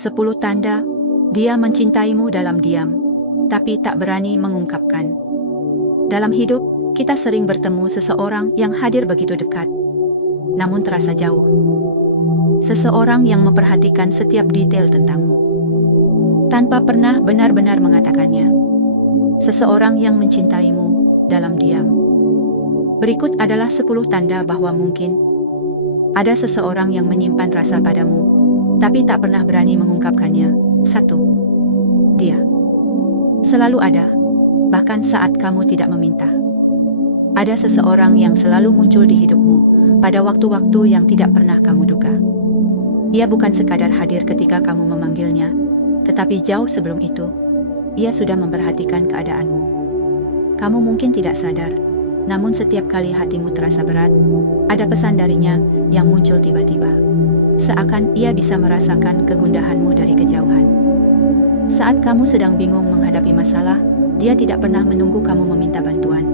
10 tanda dia mencintaimu dalam diam, tapi tak berani mengungkapkan. Dalam hidup, kita sering bertemu seseorang yang hadir begitu dekat, namun terasa jauh. Seseorang yang memperhatikan setiap detail tentangmu, tanpa pernah benar-benar mengatakannya. Seseorang yang mencintaimu dalam diam. Berikut adalah 10 tanda bahwa mungkin ada seseorang yang menyimpan rasa padamu, tapi tak pernah berani mengungkapkannya. 1. Dia selalu ada, bahkan saat kamu tidak meminta. Ada seseorang yang selalu muncul di hidupmu pada waktu-waktu yang tidak pernah kamu duga. Ia bukan sekadar hadir ketika kamu memanggilnya, tetapi jauh sebelum itu, ia sudah memperhatikan keadaanmu. Kamu mungkin tidak sadar, namun setiap kali hatimu terasa berat, ada pesan darinya yang muncul tiba-tiba. Seakan ia bisa merasakan kegundahanmu dari kejauhan. Saat kamu sedang bingung menghadapi masalah, dia tidak pernah menunggu kamu meminta bantuan.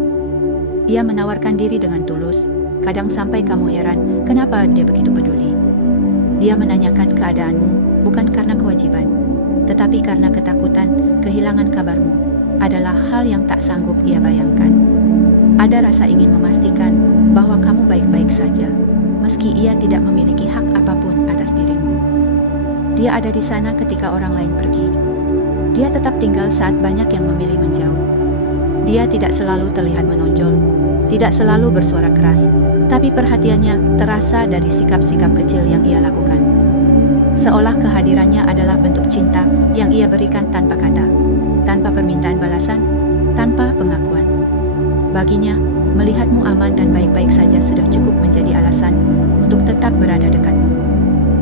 Ia menawarkan diri dengan tulus, kadang sampai kamu heran kenapa dia begitu peduli. Dia menanyakan keadaanmu bukan karena kewajiban, tetapi karena ketakutan kehilangan kabarmu adalah hal yang tak sanggup ia bayangkan. Ada rasa ingin memastikan bahwa kamu baik-baik saja, meski ia tidak memiliki hak apapun atas dirimu. Dia ada di sana ketika orang lain pergi. Dia tetap tinggal saat banyak yang memilih menjauh. Dia tidak selalu terlihat menonjol, tidak selalu bersuara keras, tapi perhatiannya terasa dari sikap-sikap kecil yang ia lakukan. Seolah kehadirannya adalah bentuk cinta yang ia berikan tanpa kata, tanpa permintaan balasan, tanpa pengakuan. Baginya, melihatmu aman dan baik-baik saja sudah cukup menjadi alasan untuk tetap berada dekatmu.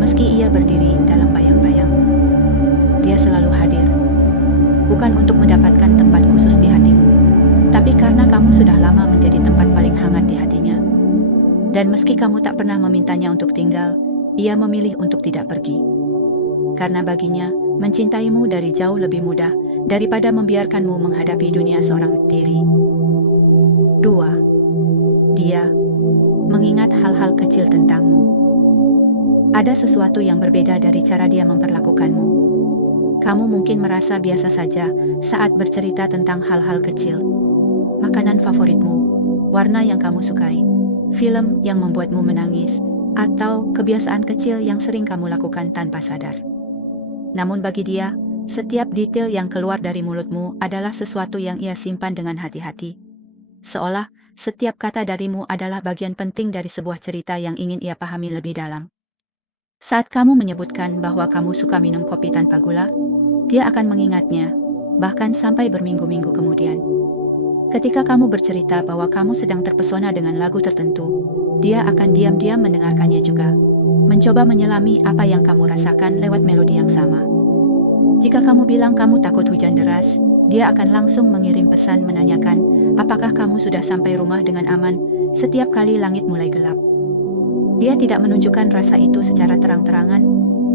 Meski ia berdiri dalam bayang-bayang, dia selalu hadir. Bukan untuk mendapatkan tempat khusus di hatimu, tapi karena kamu sudah lama menjadi tempat paling hangat di hatinya. Dan meski kamu tak pernah memintanya untuk tinggal, ia memilih untuk tidak pergi. Karena baginya, mencintaimu dari jauh lebih mudah daripada membiarkanmu menghadapi dunia seorang diri. 2. Dia mengingat hal-hal kecil tentangmu. Ada sesuatu yang berbeda dari cara dia memperlakukanmu. Kamu mungkin merasa biasa saja saat bercerita tentang hal-hal kecil. Makanan favoritmu, warna yang kamu sukai, film yang membuatmu menangis, atau kebiasaan kecil yang sering kamu lakukan tanpa sadar. Namun bagi dia, setiap detail yang keluar dari mulutmu adalah sesuatu yang ia simpan dengan hati-hati. Seolah setiap kata darimu adalah bagian penting dari sebuah cerita yang ingin ia pahami lebih dalam. Saat kamu menyebutkan bahwa kamu suka minum kopi tanpa gula, dia akan mengingatnya, bahkan sampai berminggu-minggu kemudian. Ketika kamu bercerita bahwa kamu sedang terpesona dengan lagu tertentu, dia akan diam-diam mendengarkannya juga, mencoba menyelami apa yang kamu rasakan lewat melodi yang sama. Jika kamu bilang kamu takut hujan deras, dia akan langsung mengirim pesan menanyakan apakah kamu sudah sampai rumah dengan aman setiap kali langit mulai gelap. Dia tidak menunjukkan rasa itu secara terang-terangan,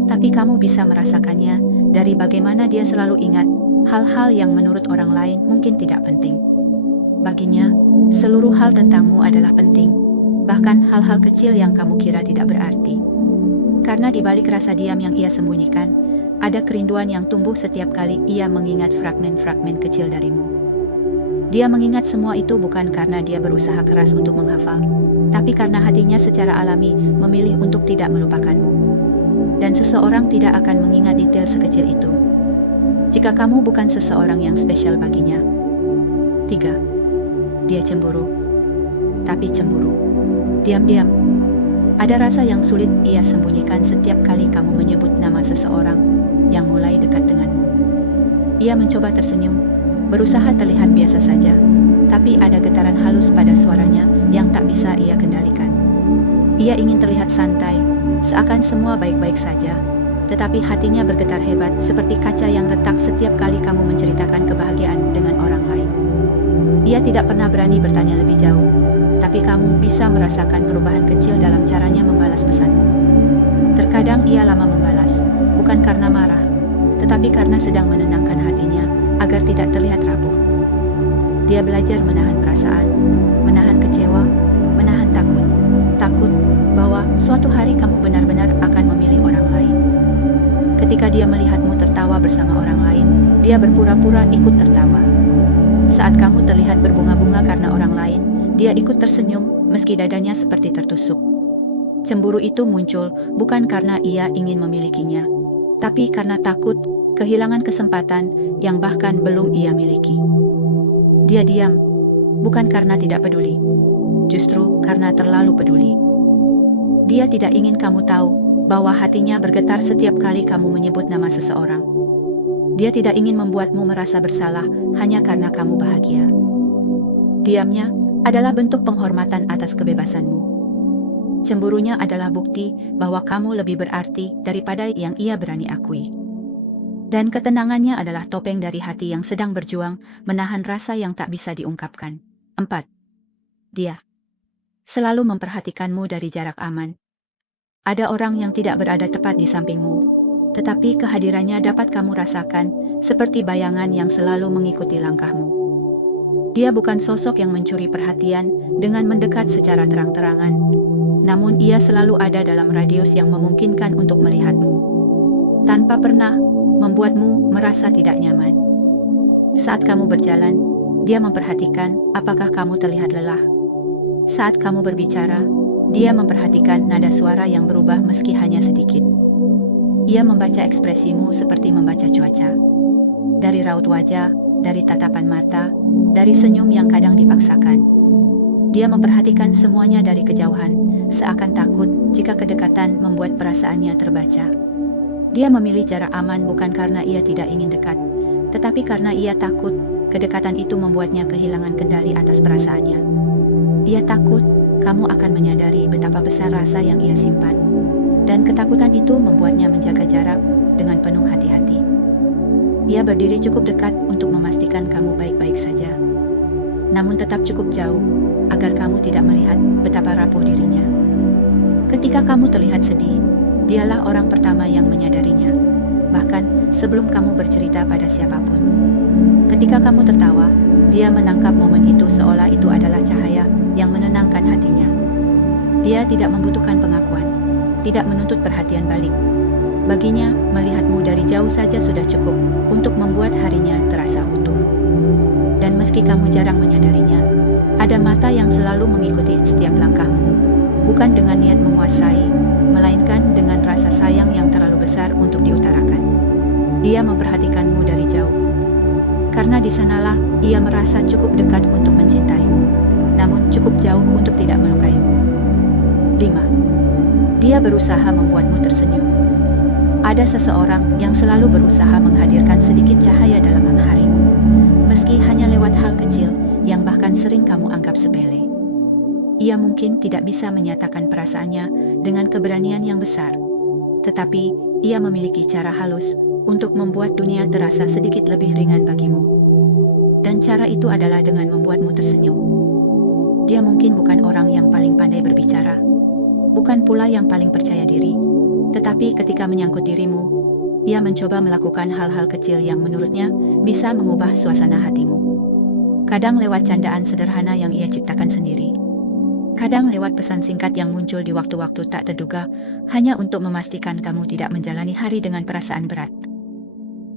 tapi kamu bisa merasakannya dari bagaimana dia selalu ingat hal-hal yang menurut orang lain mungkin tidak penting. Baginya, seluruh hal tentangmu adalah penting, bahkan hal-hal kecil yang kamu kira tidak berarti. Karena di balik rasa diam yang ia sembunyikan, ada kerinduan yang tumbuh setiap kali ia mengingat fragmen-fragmen kecil darimu. Dia mengingat semua itu bukan karena dia berusaha keras untuk menghafal, tapi karena hatinya secara alami memilih untuk tidak melupakanmu. Dan seseorang tidak akan mengingat detail sekecil itu jika kamu bukan seseorang yang spesial baginya. 3. Dia cemburu. Tapi cemburu diam-diam. Ada rasa yang sulit ia sembunyikan setiap kali kamu menyebut nama seseorang yang mulai dekat denganmu. Ia mencoba tersenyum, berusaha terlihat biasa saja, tapi ada getaran halus pada suaranya yang tak bisa ia kendalikan. Ia ingin terlihat santai, seakan semua baik-baik saja, tetapi hatinya bergetar hebat seperti kaca yang retak setiap kali kamu menceritakan kebahagiaan dengan orang lain. Ia tidak pernah berani bertanya lebih jauh, tapi kamu bisa merasakan perubahan kecil dalam caranya membalas pesanmu. Terkadang ia lama membalas, bukan karena marah, tetapi karena sedang menenangkan hatinya agar tidak terlihat rapuh. Dia belajar menahan perasaan, menahan kecewa, menahan takut bahwa suatu hari kamu benar-benar akan memilih orang lain. ketika dia melihatmu tertawa bersama orang lain, dia berpura-pura ikut tertawa. Saat kamu terlihat berbunga-bunga karena orang lain, dia ikut tersenyum meski dadanya seperti tertusuk. Cemburu itu muncul bukan karena ia ingin memilikinya, tapi karena takut kehilangan kesempatan yang bahkan belum ia miliki. Dia diam, bukan karena tidak peduli, justru karena terlalu peduli. Dia tidak ingin kamu tahu bahwa hatinya bergetar setiap kali kamu menyebut nama seseorang. Dia tidak ingin membuatmu merasa bersalah hanya karena kamu bahagia. Diamnya adalah bentuk penghormatan atas kebebasanmu. Cemburunya adalah bukti bahwa kamu lebih berarti daripada yang ia berani akui. Dan ketenangannya adalah topeng dari hati yang sedang berjuang menahan rasa yang tak bisa diungkapkan. 4. Dia selalu memperhatikanmu dari jarak aman. Ada orang yang tidak berada tepat di sampingmu, tetapi kehadirannya dapat kamu rasakan seperti bayangan yang selalu mengikuti langkahmu. Dia bukan sosok yang mencuri perhatian dengan mendekat secara terang-terangan, namun ia selalu ada dalam radius yang memungkinkan untuk melihatmu, tanpa pernah membuatmu merasa tidak nyaman. Saat kamu berjalan, dia memperhatikan apakah kamu terlihat lelah. Saat kamu berbicara, dia memperhatikan nada suara yang berubah meski hanya sedikit. Ia membaca ekspresimu seperti membaca cuaca. Dari raut wajah, dari tatapan mata, dari senyum yang kadang dipaksakan. Dia memperhatikan semuanya dari kejauhan, seakan takut jika kedekatan membuat perasaannya terbaca. Dia memilih jarak aman bukan karena ia tidak ingin dekat, tetapi karena ia takut kedekatan itu membuatnya kehilangan kendali atas perasaannya. Ia takut kamu akan menyadari betapa besar rasa yang ia simpan, dan ketakutan itu membuatnya menjaga jarak dengan penuh hati-hati. Ia berdiri cukup dekat untuk memastikan kamu baik-baik saja, namun tetap cukup jauh agar kamu tidak melihat betapa rapuh dirinya. Ketika kamu terlihat sedih, dialah orang pertama yang menyadarinya, bahkan sebelum kamu bercerita pada siapapun. Ketika kamu tertawa, dia menangkap momen itu seolah itu adalah cahaya yang menenangkan hatinya. Dia tidak membutuhkan pengakuan, tidak menuntut perhatian balik. Baginya, melihatmu dari jauh saja sudah cukup untuk membuat harinya terasa utuh. Dan meski kamu jarang menyadarinya, ada mata yang selalu mengikuti setiap langkahmu, bukan dengan niat menguasai, melainkan dengan rasa sayang yang terlalu besar untuk diutarakan. Dia memperhatikanmu dari jauh, karena di sanalah ia merasa cukup dekat untuk mencintaimu, namun cukup jauh untuk tidak melukaimu. 5. Dia berusaha membuatmu tersenyum. Ada seseorang yang selalu berusaha menghadirkan sedikit cahaya dalam harimu, meski hanya lewat hal kecil yang bahkan sering kamu anggap sepele. Ia mungkin tidak bisa menyatakan perasaannya dengan keberanian yang besar, tetapi ia memiliki cara halus untuk membuat dunia terasa sedikit lebih ringan bagimu. Dan cara itu adalah dengan membuatmu tersenyum. Dia mungkin bukan orang yang paling pandai berbicara, bukan pula yang paling percaya diri, tetapi ketika menyangkut dirimu, ia mencoba melakukan hal-hal kecil yang menurutnya bisa mengubah suasana hatimu. Kadang lewat candaan sederhana yang ia ciptakan sendiri. Kadang lewat pesan singkat yang muncul di waktu-waktu tak terduga, hanya untuk memastikan kamu tidak menjalani hari dengan perasaan berat.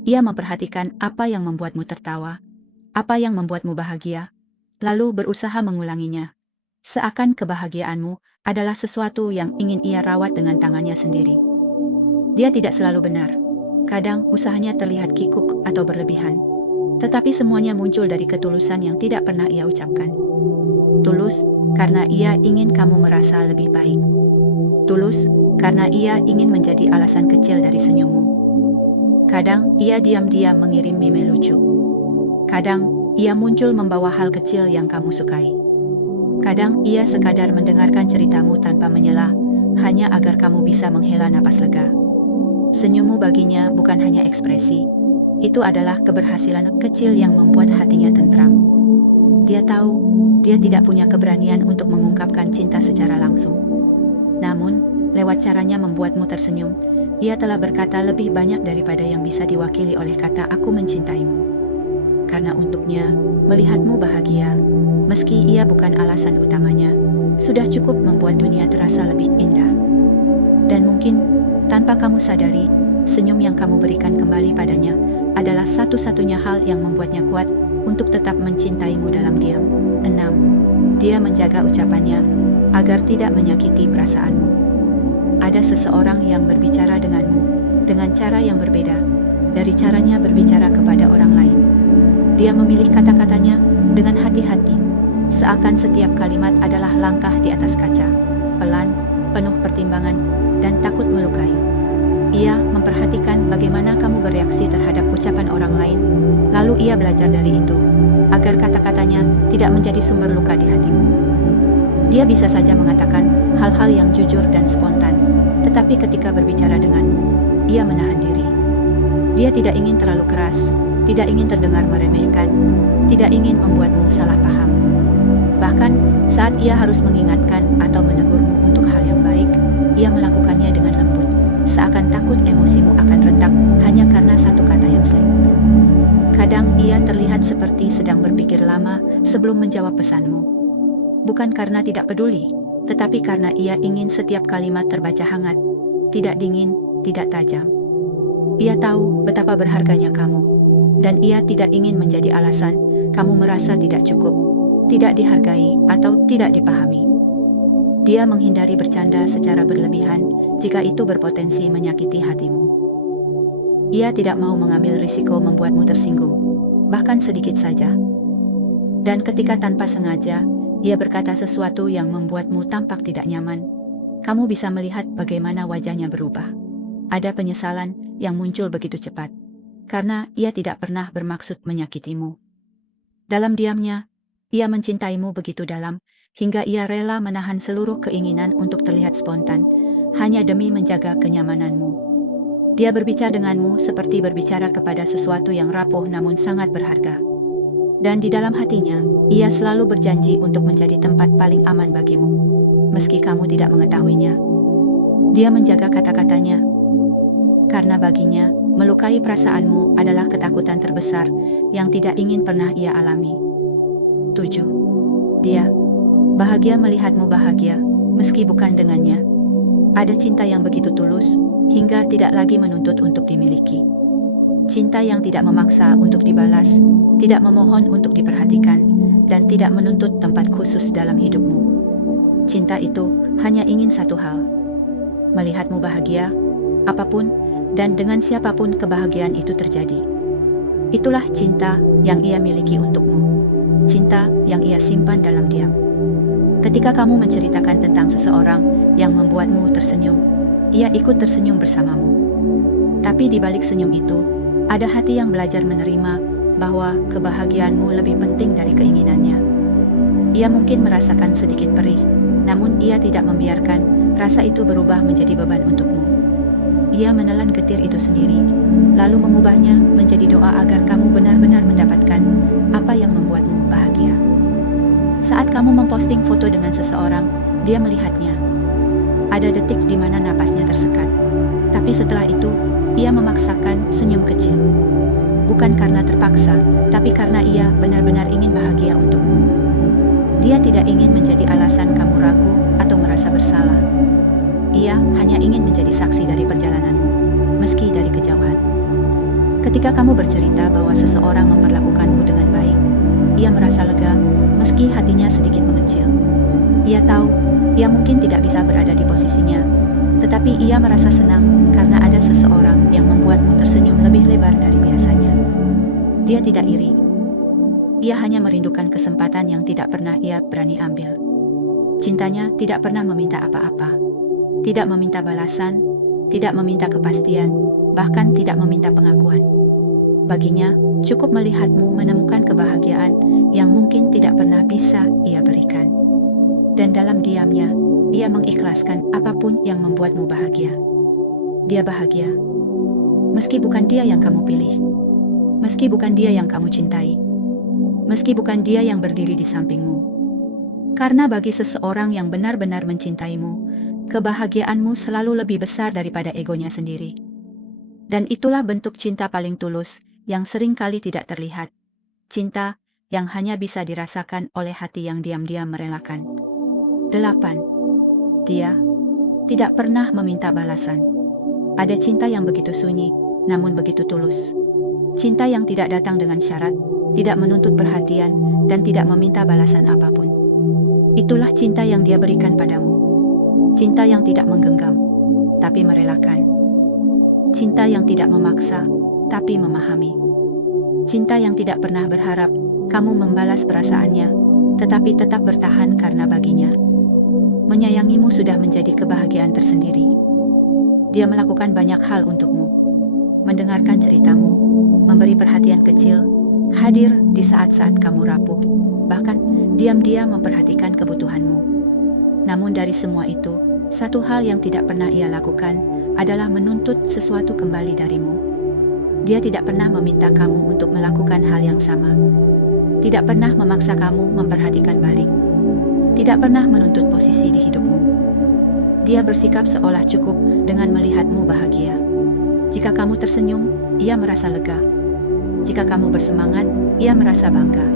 Ia memperhatikan apa yang membuatmu tertawa, apa yang membuatmu bahagia, lalu berusaha mengulanginya. Seakan kebahagiaanmu adalah sesuatu yang ingin ia rawat dengan tangannya sendiri. Dia tidak selalu benar. Kadang usahanya terlihat kikuk atau berlebihan. Tetapi semuanya muncul dari ketulusan yang tidak pernah ia ucapkan. Tulus karena ia ingin kamu merasa lebih baik. Tulus karena ia ingin menjadi alasan kecil dari senyummu. Kadang ia diam-diam mengirim meme lucu. Kadang ia muncul membawa hal kecil yang kamu sukai. Kadang ia sekadar mendengarkan ceritamu tanpa menyela, hanya agar kamu bisa menghela napas lega. Senyummu baginya bukan hanya ekspresi, itu adalah keberhasilan kecil yang membuat hatinya tentram. Dia tahu, dia tidak punya keberanian untuk mengungkapkan cinta secara langsung. Namun, lewat caranya membuatmu tersenyum, ia telah berkata lebih banyak daripada yang bisa diwakili oleh kata "aku mencintaimu". Karena untuknya, melihatmu bahagia, meski ia bukan alasan utamanya, sudah cukup membuat dunia terasa lebih indah. Dan mungkin, tanpa kamu sadari, senyum yang kamu berikan kembali padanya adalah satu-satunya hal yang membuatnya kuat untuk tetap mencintaimu dalam diam. 6. Dia menjaga ucapannya agar tidak menyakiti perasaanmu. Ada seseorang yang berbicara denganmu dengan cara yang berbeda dari caranya berbicara kepada orang lain. Dia memilih kata-katanya dengan hati-hati, seakan setiap kalimat adalah langkah di atas kaca, pelan, penuh pertimbangan, dan takut melukai. Ia memperhatikan bagaimana kamu bereaksi terhadap ucapan orang lain, lalu ia belajar dari itu, agar kata-katanya tidak menjadi sumber luka di hatimu. Dia bisa saja mengatakan hal-hal yang jujur dan spontan, tetapi ketika berbicara denganmu, ia menahan diri. Dia tidak ingin terlalu keras, tidak ingin terdengar meremehkan, tidak ingin membuatmu salah paham. Bahkan, saat ia harus mengingatkan atau menegurmu untuk hal yang baik, ia melakukannya dengan lembut, seakan takut emosimu akan retak hanya karena satu kata yang selewat. Kadang ia terlihat seperti sedang berpikir lama sebelum menjawab pesanmu. Bukan karena tidak peduli, tetapi karena ia ingin setiap kalimat terbaca hangat, tidak dingin, tidak tajam. Ia tahu betapa berharganya kamu, dan ia tidak ingin menjadi alasan kamu merasa tidak cukup, tidak dihargai, atau tidak dipahami. Dia menghindari bercanda secara berlebihan jika itu berpotensi menyakiti hatimu. Ia tidak mau mengambil risiko membuatmu tersinggung, bahkan sedikit saja. Dan ketika tanpa sengaja, ia berkata sesuatu yang membuatmu tampak tidak nyaman, kamu bisa melihat bagaimana wajahnya berubah. Ada penyesalan yang muncul begitu cepat, karena ia tidak pernah bermaksud menyakitimu. Dalam diamnya, ia mencintaimu begitu dalam, hingga ia rela menahan seluruh keinginan untuk terlihat spontan, hanya demi menjaga kenyamananmu. Dia berbicara denganmu seperti berbicara kepada sesuatu yang rapuh namun sangat berharga. Dan di dalam hatinya, ia selalu berjanji untuk menjadi tempat paling aman bagimu, meski kamu tidak mengetahuinya. Dia menjaga kata-katanya, karena baginya, melukai perasaanmu adalah ketakutan terbesar yang tidak ingin pernah ia alami. 7. Dia bahagia melihatmu bahagia, meski bukan dengannya. Ada cinta yang begitu tulus, hingga tidak lagi menuntut untuk dimiliki. Cinta yang tidak memaksa untuk dibalas, tidak memohon untuk diperhatikan, dan tidak menuntut tempat khusus dalam hidupmu. Cinta itu hanya ingin satu hal: melihatmu bahagia, apapun, dan dengan siapapun kebahagiaan itu terjadi. Itulah cinta yang ia miliki untukmu. Cinta yang ia simpan dalam diam. Ketika kamu menceritakan tentang seseorang yang membuatmu tersenyum, ia ikut tersenyum bersamamu. Tapi di balik senyum itu, ada hati yang belajar menerima bahwa kebahagiaanmu lebih penting dari keinginannya. Ia mungkin merasakan sedikit perih, namun ia tidak membiarkan rasa itu berubah menjadi beban untukmu. Ia menelan getir itu sendiri, lalu mengubahnya menjadi doa agar kamu benar-benar mendapatkan apa yang membuatmu bahagia. Saat kamu memposting foto dengan seseorang, dia melihatnya. Ada detik di mana napasnya tersekat, tapi setelah itu, ia memaksakan senyum kecil. Bukan karena terpaksa, tapi karena ia benar-benar ingin bahagia untukmu. Dia tidak ingin menjadi alasan kamu ragu atau merasa bersalah. Ia hanya ingin menjadi saksi dari perjalananmu, meski dari kejauhan. Ketika kamu bercerita bahwa seseorang memperlakukanmu dengan baik, ia merasa lega, meski hatinya sedikit mengecil. Ia tahu, ia mungkin tidak bisa berada di posisinya, tetapi ia merasa senang karena ada seseorang yang membuatmu tersenyum lebih lebar dari biasanya. Dia tidak iri. Ia hanya merindukan kesempatan yang tidak pernah ia berani ambil. Cintanya tidak pernah meminta apa-apa. Tidak meminta balasan, tidak meminta kepastian, bahkan tidak meminta pengakuan. Baginya, cukup melihatmu menemukan kebahagiaan yang mungkin tidak pernah bisa ia berikan. Dan dalam diamnya, ia mengikhlaskan apapun yang membuatmu bahagia. Dia bahagia, meski bukan dia yang kamu pilih, meski bukan dia yang kamu cintai, meski bukan dia yang berdiri di sampingmu. Karena bagi seseorang yang benar-benar mencintaimu, kebahagiaanmu selalu lebih besar daripada egonya sendiri. Dan itulah bentuk cinta paling tulus, yang sering kali tidak terlihat. Cinta yang hanya bisa dirasakan oleh hati yang diam-diam merelakan. 8. Dia tidak pernah meminta balasan. Ada cinta yang begitu sunyi, namun begitu tulus. Cinta yang tidak datang dengan syarat, tidak menuntut perhatian, dan tidak meminta balasan apapun. Itulah cinta yang Dia berikan padamu. Cinta yang tidak menggenggam, tapi merelakan. Cinta yang tidak memaksa, tapi memahami. Cinta yang tidak pernah berharap kamu membalas perasaannya, tetapi tetap bertahan karena baginya menyayangimu sudah menjadi kebahagiaan tersendiri. Dia melakukan banyak hal untukmu. Mendengarkan ceritamu, memberi perhatian kecil, hadir di saat-saat kamu rapuh, bahkan diam-diam memperhatikan kebutuhanmu. Namun dari semua itu, satu hal yang tidak pernah ia lakukan adalah menuntut sesuatu kembali darimu. Dia tidak pernah meminta kamu untuk melakukan hal yang sama. Tidak pernah memaksa kamu memperhatikan balik. Tidak pernah menuntut posisi di hidupmu. Dia bersikap seolah cukup dengan melihatmu bahagia. Jika kamu tersenyum, ia merasa lega. Jika kamu bersemangat, ia merasa bangga.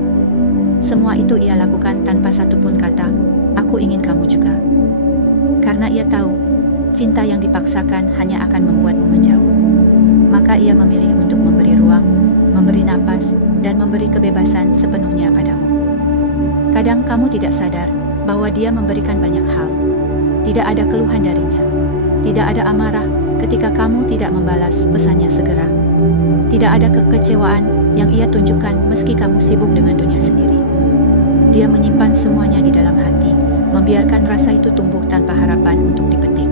Semua itu ia lakukan tanpa satupun kata, "Aku ingin kamu juga." Karena ia tahu, cinta yang dipaksakan hanya akan membuatmu menjauh. Maka ia memilih untuk memberi ruang, memberi napas, dan memberi kebebasan sepenuhnya padamu. Kadang kamu tidak sadar bahwa dia memberikan banyak hal. Tidak ada keluhan darinya. Tidak ada amarah ketika kamu tidak membalas pesannya segera. Tidak ada kekecewaan yang ia tunjukkan meski kamu sibuk dengan dunia sendiri. Dia menyimpan semuanya di dalam hati, membiarkan rasa itu tumbuh tanpa harapan untuk dipetik.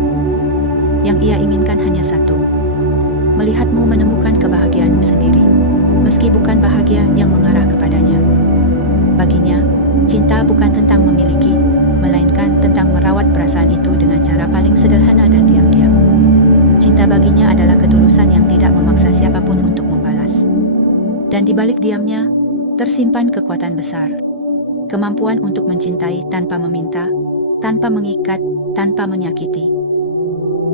Yang ia inginkan hanya satu, melihatmu menemukan kebahagiaanmu sendiri, meski bukan bahagia yang mengarah kepadanya. Baginya, cinta bukan tentang memiliki, melainkan tentang merawat perasaan itu dengan cara paling sederhana dan diam-diam. Cinta baginya adalah ketulusan yang tidak memaksa siapapun untuk membalas. Dan di balik diamnya, tersimpan kekuatan besar. Kemampuan untuk mencintai tanpa meminta, tanpa mengikat, tanpa menyakiti.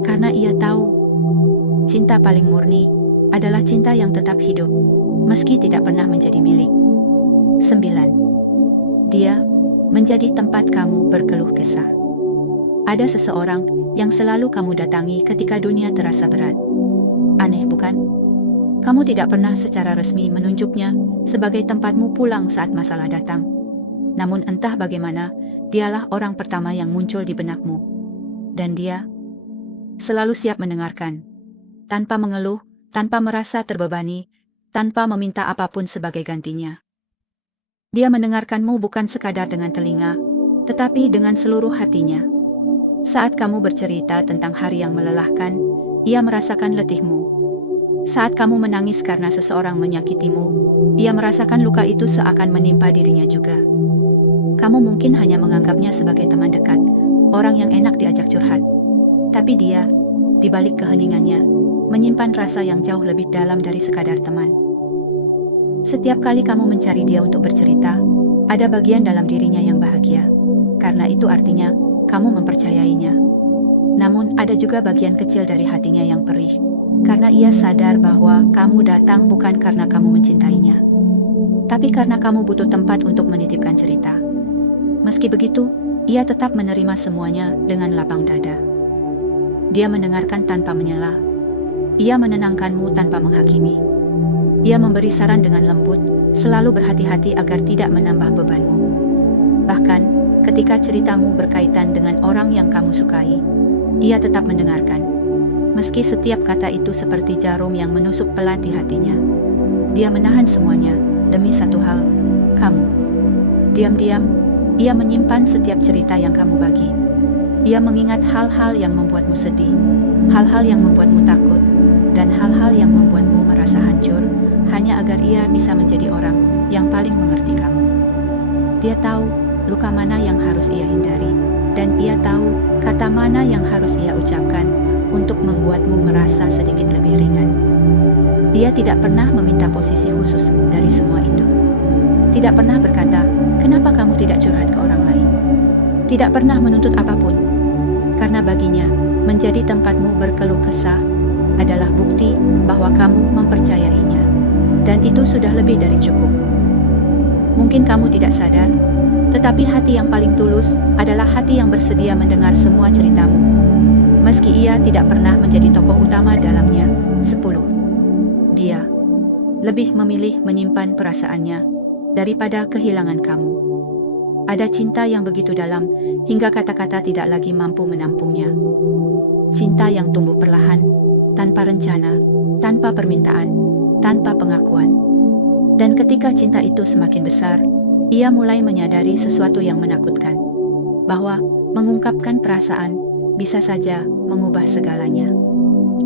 Karena ia tahu, cinta paling murni adalah cinta yang tetap hidup, meski tidak pernah menjadi milik. 9. Dia menjadi tempat kamu berkeluh kesah. Ada seseorang yang selalu kamu datangi ketika dunia terasa berat. Aneh bukan? Kamu tidak pernah secara resmi menunjuknya sebagai tempatmu pulang saat masalah datang. Namun entah bagaimana, dialah orang pertama yang muncul di benakmu. Dan dia selalu siap mendengarkan. Tanpa mengeluh, tanpa merasa terbebani, tanpa meminta apapun sebagai gantinya. Dia mendengarkanmu bukan sekadar dengan telinga, tetapi dengan seluruh hatinya. Saat kamu bercerita tentang hari yang melelahkan, ia merasakan letihmu. Saat kamu menangis karena seseorang menyakitimu, ia merasakan luka itu seakan menimpa dirinya juga. Kamu mungkin hanya menganggapnya sebagai teman dekat, orang yang enak diajak curhat. Tapi dia, di balik keheningannya, menyimpan rasa yang jauh lebih dalam dari sekadar teman. Setiap kali kamu mencari dia untuk bercerita, ada bagian dalam dirinya yang bahagia. Karena itu artinya, kamu mempercayainya. Namun ada juga bagian kecil dari hatinya yang perih. Karena ia sadar bahwa kamu datang bukan karena kamu mencintainya, tapi karena kamu butuh tempat untuk menitipkan cerita. Meski begitu, ia tetap menerima semuanya dengan lapang dada. Dia mendengarkan tanpa menyela. Ia menenangkanmu tanpa menghakimi. Ia memberi saran dengan lembut, selalu berhati-hati agar tidak menambah bebanmu. Bahkan, ketika ceritamu berkaitan dengan orang yang kamu sukai, ia tetap mendengarkan. Meski setiap kata itu seperti jarum yang menusuk pelan di hatinya. Dia menahan semuanya, demi satu hal, kamu. Diam-diam, ia menyimpan setiap cerita yang kamu bagi. Ia mengingat hal-hal yang membuatmu sedih, hal-hal yang membuatmu takut, dan hal-hal yang membuatmu merasa hancur, hanya agar ia bisa menjadi orang yang paling mengerti kamu. Dia tahu luka mana yang harus ia hindari, dan ia tahu kata mana yang harus ia ucapkan untuk membuatmu merasa sedikit lebih ringan. Dia tidak pernah meminta posisi khusus dari semua itu. Tidak pernah berkata, "Kenapa kamu tidak curhat ke orang lain?" Tidak pernah menuntut apapun. Karena baginya, menjadi tempatmu berkeluh kesah adalah bukti bahwa kamu mempercayainya. Dan itu sudah lebih dari cukup. Mungkin kamu tidak sadar, tetapi hati yang paling tulus adalah hati yang bersedia mendengar semua ceritamu. meski ia tidak pernah menjadi tokoh utama dalamnya. 10. Dia lebih memilih menyimpan perasaannya daripada kehilangan kamu. Ada cinta yang begitu dalam hingga kata-kata tidak lagi mampu menampungnya. Cinta yang tumbuh perlahan, tanpa rencana, tanpa permintaan, tanpa pengakuan. Dan ketika cinta itu semakin besar, ia mulai menyadari sesuatu yang menakutkan, bahwa mengungkapkan perasaan bisa saja mengubah segalanya.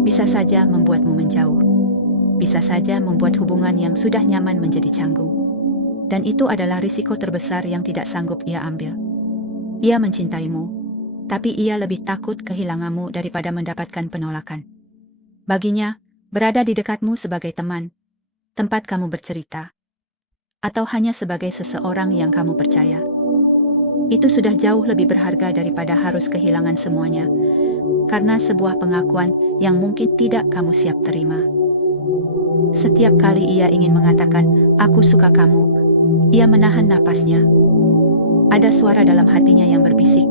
Bisa saja membuatmu menjauh. Bisa saja membuat hubungan yang sudah nyaman menjadi canggung. Dan itu adalah risiko terbesar yang tidak sanggup ia ambil. Ia mencintaimu, tapi ia lebih takut kehilanganmu daripada mendapatkan penolakan. Baginya, berada di dekatmu sebagai teman, tempat kamu bercerita, atau hanya sebagai seseorang yang kamu percaya, itu sudah jauh lebih berharga daripada harus kehilangan semuanya, karena sebuah pengakuan yang mungkin tidak kamu siap terima. Setiap kali ia ingin mengatakan, "Aku suka kamu," ia menahan napasnya. Ada suara dalam hatinya yang berbisik,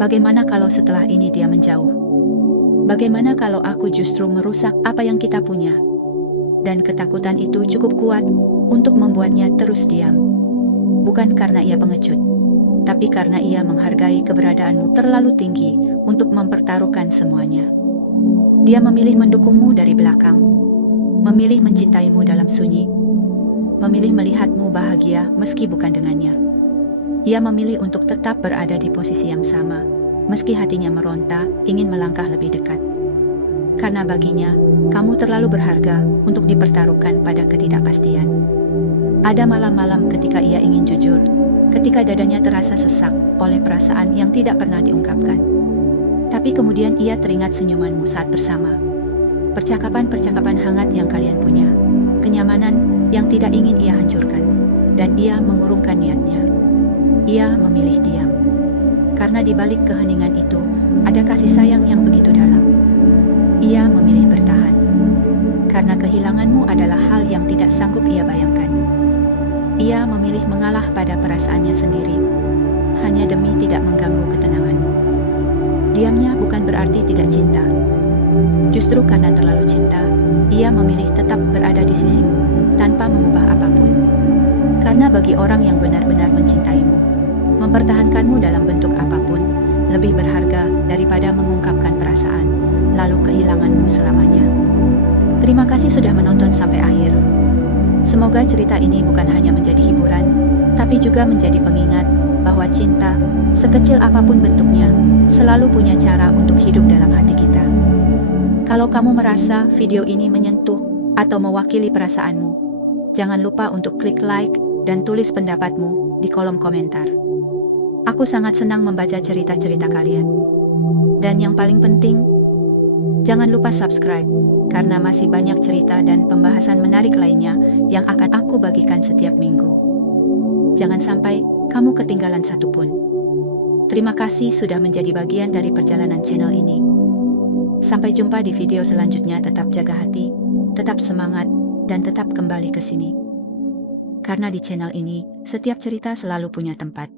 "Bagaimana kalau setelah ini dia menjauh? Bagaimana kalau aku justru merusak apa yang kita punya?" Dan ketakutan itu cukup kuat untuk membuatnya terus diam. Bukan karena ia pengecut, tapi karena ia menghargai keberadaanmu terlalu tinggi untuk mempertaruhkan semuanya. Dia memilih mendukungmu dari belakang, memilih mencintaimu dalam sunyi, memilih melihatmu bahagia meski bukan dengannya. Ia memilih untuk tetap berada di posisi yang sama, meski hatinya meronta ingin melangkah lebih dekat. Karena baginya, kamu terlalu berharga untuk dipertaruhkan pada ketidakpastian. Ada malam-malam ketika ia ingin jujur, ketika dadanya terasa sesak oleh perasaan yang tidak pernah diungkapkan. Tapi kemudian ia teringat senyumanmu saat bersama. Percakapan-percakapan hangat yang kalian punya, kenyamanan yang tidak ingin ia hancurkan, dan ia mengurungkan niatnya. Ia memilih diam, karena di balik keheningan itu ada kasih sayang yang begitu dalam. Ia memilih bertahan, karena kehilanganmu adalah hal yang tidak sanggup ia bayangkan. Ia memilih mengalah pada perasaannya sendiri, hanya demi tidak mengganggu ketenanganmu. Diamnya bukan berarti tidak cinta. Justru karena terlalu cinta, ia memilih tetap berada di sisimu, tanpa mengubah apapun. Karena bagi orang yang benar-benar mencintaimu, mempertahankanmu dalam bentuk apapun lebih berharga daripada mengungkapkan perasaan, lalu kehilanganmu selamanya. Terima kasih sudah menonton sampai akhir. Semoga cerita ini bukan hanya menjadi hiburan, tapi juga menjadi pengingat bahwa cinta, sekecil apapun bentuknya, selalu punya cara untuk hidup dalam hati kita. Kalau kamu merasa video ini menyentuh atau mewakili perasaanmu, jangan lupa untuk klik like dan tulis pendapatmu di kolom komentar. Aku sangat senang membaca cerita-cerita kalian. Dan yang paling penting, jangan lupa subscribe, karena masih banyak cerita dan pembahasan menarik lainnya yang akan aku bagikan setiap minggu. Jangan sampai kamu ketinggalan satupun. Terima kasih sudah menjadi bagian dari perjalanan channel ini. Sampai jumpa di video selanjutnya. Tetap jaga hati, tetap semangat, dan tetap kembali ke sini. Karena di channel ini, setiap cerita selalu punya tempat.